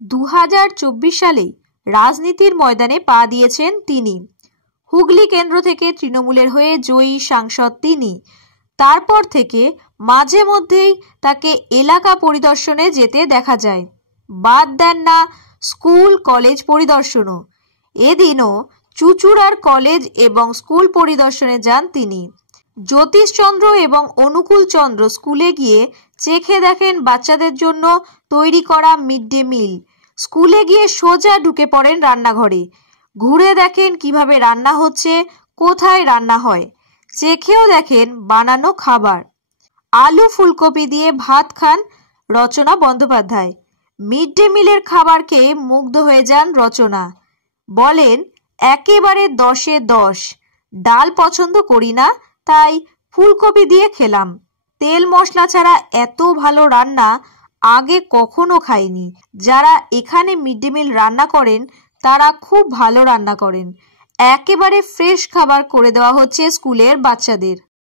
2024 সালেই রাজনীতির ময়দানে পা দিয়েছেন তিনি। হুগলি কেন্দ্র থেকে তৃণমূলের হয়ে জয়ী সাংসদ তিনি। তারপর থেকে মাঝে মধ্যেই তাকে এলাকা পরিদর্শনে যেতে দেখা যায়। বাদ দেন না স্কুল কলেজ পরিদর্শনও। এদিনও চুঁচুড়ার কলেজ এবং স্কুল পরিদর্শনে যান তিনি। জ্যোতিষচন্দ্র এবং অনুকূল চন্দ্র স্কুলে গিয়ে চেখে দেখেন বাচ্চাদের জন্য তৈরি করা মিড ডে মিল। স্কুলে গিয়ে সোজা ঢুকে পড়েন রান্নাঘরে, ঘুরে দেখেন কিভাবে রান্না হচ্ছে, কোথায় রান্না হয়, চেখেও দেখেন বানানো খাবার। আলু ফুলকপি দিয়ে ভাত খান রচনা বন্দ্যোপাধ্যায়। মিড ডে মিলের খাবার খেয়ে মুগ্ধ হয়ে যান রচনা। বলেন, একেবারে 10-এ 10। ডাল পছন্দ করি না, তাই ফুলকপি দিয়ে খেলাম। তেল মশলা ছাড়া এত ভালো রান্না আগে কখনো খাইনি। যারা এখানে মিড ডে মিল রান্না করেন তারা খুব ভালো রান্না করেন। একেবারে ফ্রেশ খাবার করে দেওয়া হচ্ছে স্কুলের বাচ্চাদের।